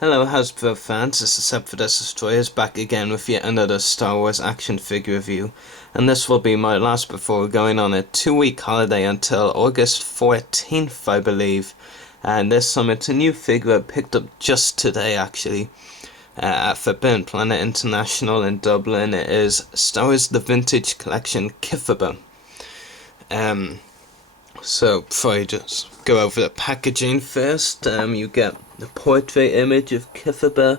Hello Hasbro fans, this is Seb for Destroyers back again with yet another Star Wars action figure review, and this will be my last before going on a 2-week holiday until August 14th I believe. And this time it's a new figure I picked up just today actually, at Forbidden Planet International in Dublin. It is Star Wars The Vintage Collection Kithaba. So before I just go over the packaging first, you get the portrait image of Kithaba.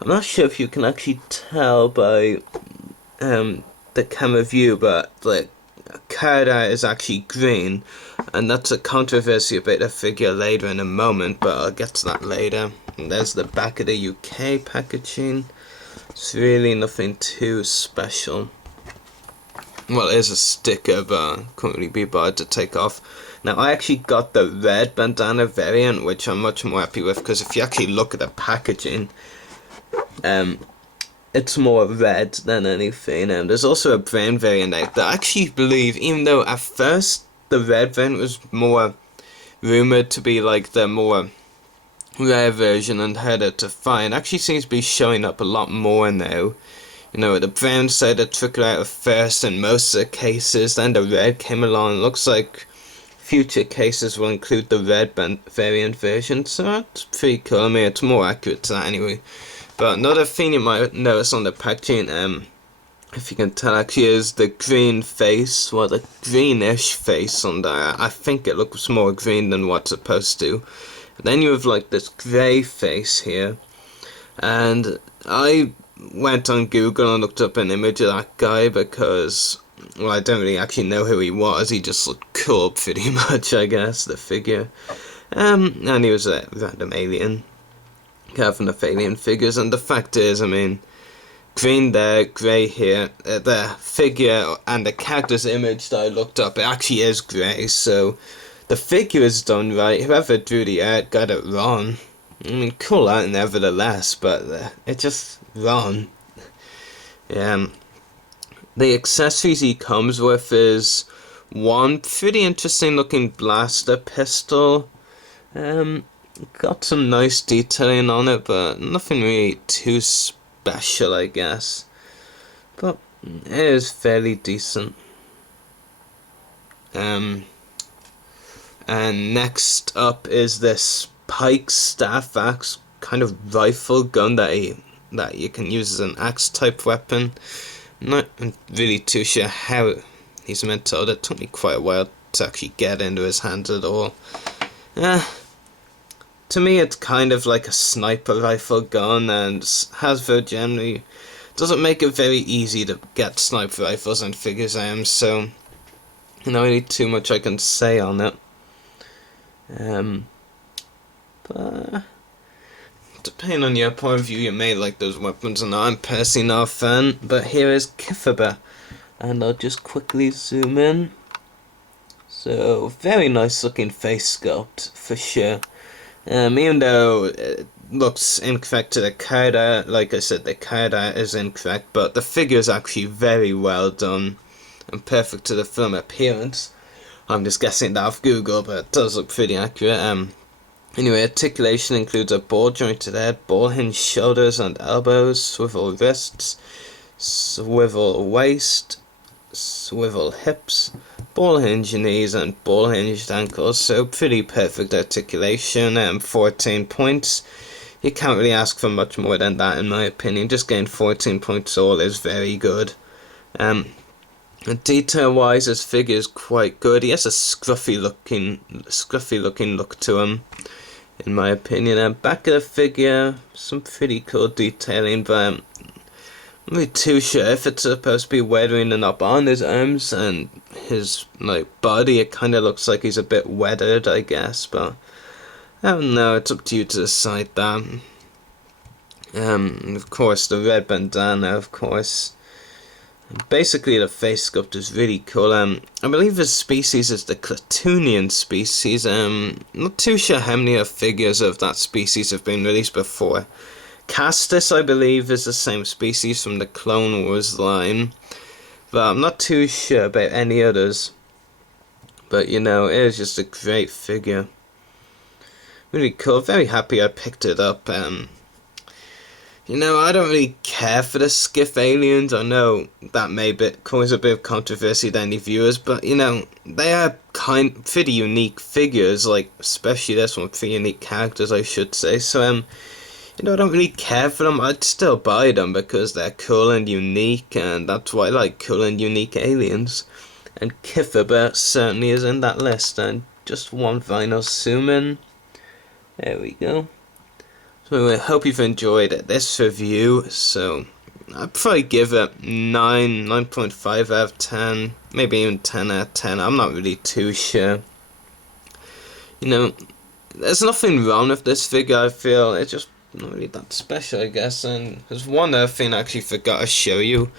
I'm not sure if you can actually tell by the camera view, but the card art is actually green, and that's a controversy about the figure later in a moment, but I'll get to that later. And there's the back of the UK packaging. It's really nothing too special. Well, it is a sticker, but couldn't really be bothered to take off. Now, I actually got the red bandana variant, which I'm much more happy with, because if you actually look at the packaging, it's more red than anything. And there's also a brown variant out there. I actually believe, even though at first the red variant was more rumoured to be like the more rare version and harder to find, actually seems to be showing up a lot more now. You know, the brown side that trickled out at first in most of the cases, then the red came along. It looks like future cases will include the red variant version, so that's pretty cool. I mean, it's more accurate to that anyway. But another thing you might notice on the packaging, if you can tell actually, is the green face, well, the greenish face on there. I think it looks more green than what's supposed to. And then you have like this grey face here, and I went on Google and looked up an image of that guy because, well, I don't really actually know who he was. He just looked cool pretty much, I guess, the figure. And he was a random alien, having of alien figures. And the fact is, I mean, green there, grey here. The figure and the character's image that I looked up, it actually is grey. So the figure is done right. Whoever drew the art got it wrong. I mean, cool art nevertheless, but it's just wrong. The accessories he comes with is one pretty interesting looking blaster pistol. Got some nice detailing on it, but nothing really too special, I guess. But it is fairly decent. And next up is this pike staff axe kind of rifle gun that you can use as an axe type weapon. Not really too sure how he's meant to. It took me quite a while to actually get into his hands at all. To me it's kind of like a sniper rifle gun, and Hasbro generally doesn't make it very easy to get sniper rifles and figures so not really too much I can say on it. But depending on your point of view, you may like those weapons, and I'm personally not a fan. But here is Kithaba, and I'll just quickly zoom in. So, very nice looking face sculpt, for sure. Even though it looks incorrect to the card art, like I said, the card art is incorrect, but the figure is actually very well done, and perfect to the film appearance. I'm just guessing that off Google, but it does look pretty accurate. Anyway, articulation includes a ball-jointed head, ball-hinged shoulders and elbows, swivel wrists, swivel waist, swivel hips, ball-hinged knees and ball-hinged ankles, so pretty perfect articulation. 14 points. You can't really ask for much more than that in my opinion. Just getting 14 points all is very good. Detail-wise, his figure is quite good. He has a scruffy looking look to him, in my opinion. Back of the figure, some pretty cool detailing, but I'm not really too sure if it's supposed to be weathering or not. But on his arms and his body, it kind of looks like he's a bit weathered, I guess. But I don't know. It's up to you to decide that. And of course, the red bandana, of course. Basically, the face sculpt is really cool. I believe his species is the Clatoonian species. Not too sure how many figures of that species have been released before. Castus, I believe, is the same species from the Clone Wars line, but I'm not too sure about any others. But you know, it is just a great figure. Really cool. Very happy I picked it up. You know, I don't really care for the skiff aliens. I know that may cause a bit of controversy to any viewers, but you know, they are pretty unique figures, like especially this one, pretty unique characters, I should say. So you know, I don't really care for them. I'd still buy them because they're cool and unique, and that's why I like cool and unique aliens. And Kithaba certainly is in that list. And just one final zoom in. There we go. So I hope you've enjoyed this review. So I'd probably give it 9.5 out of 10, maybe even 10 out of 10. I'm not really too sure. You know, there's nothing wrong with this figure, I feel. It's just not really that special, I guess. And there's one other thing I actually forgot to show you.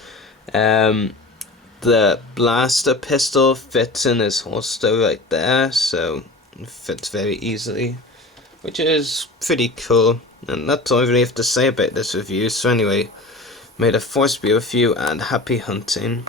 The blaster pistol fits in his holster right there, so it fits very easily, which is pretty cool. And that's all I really have to say about this review. So anyway, may the force be with you and happy hunting.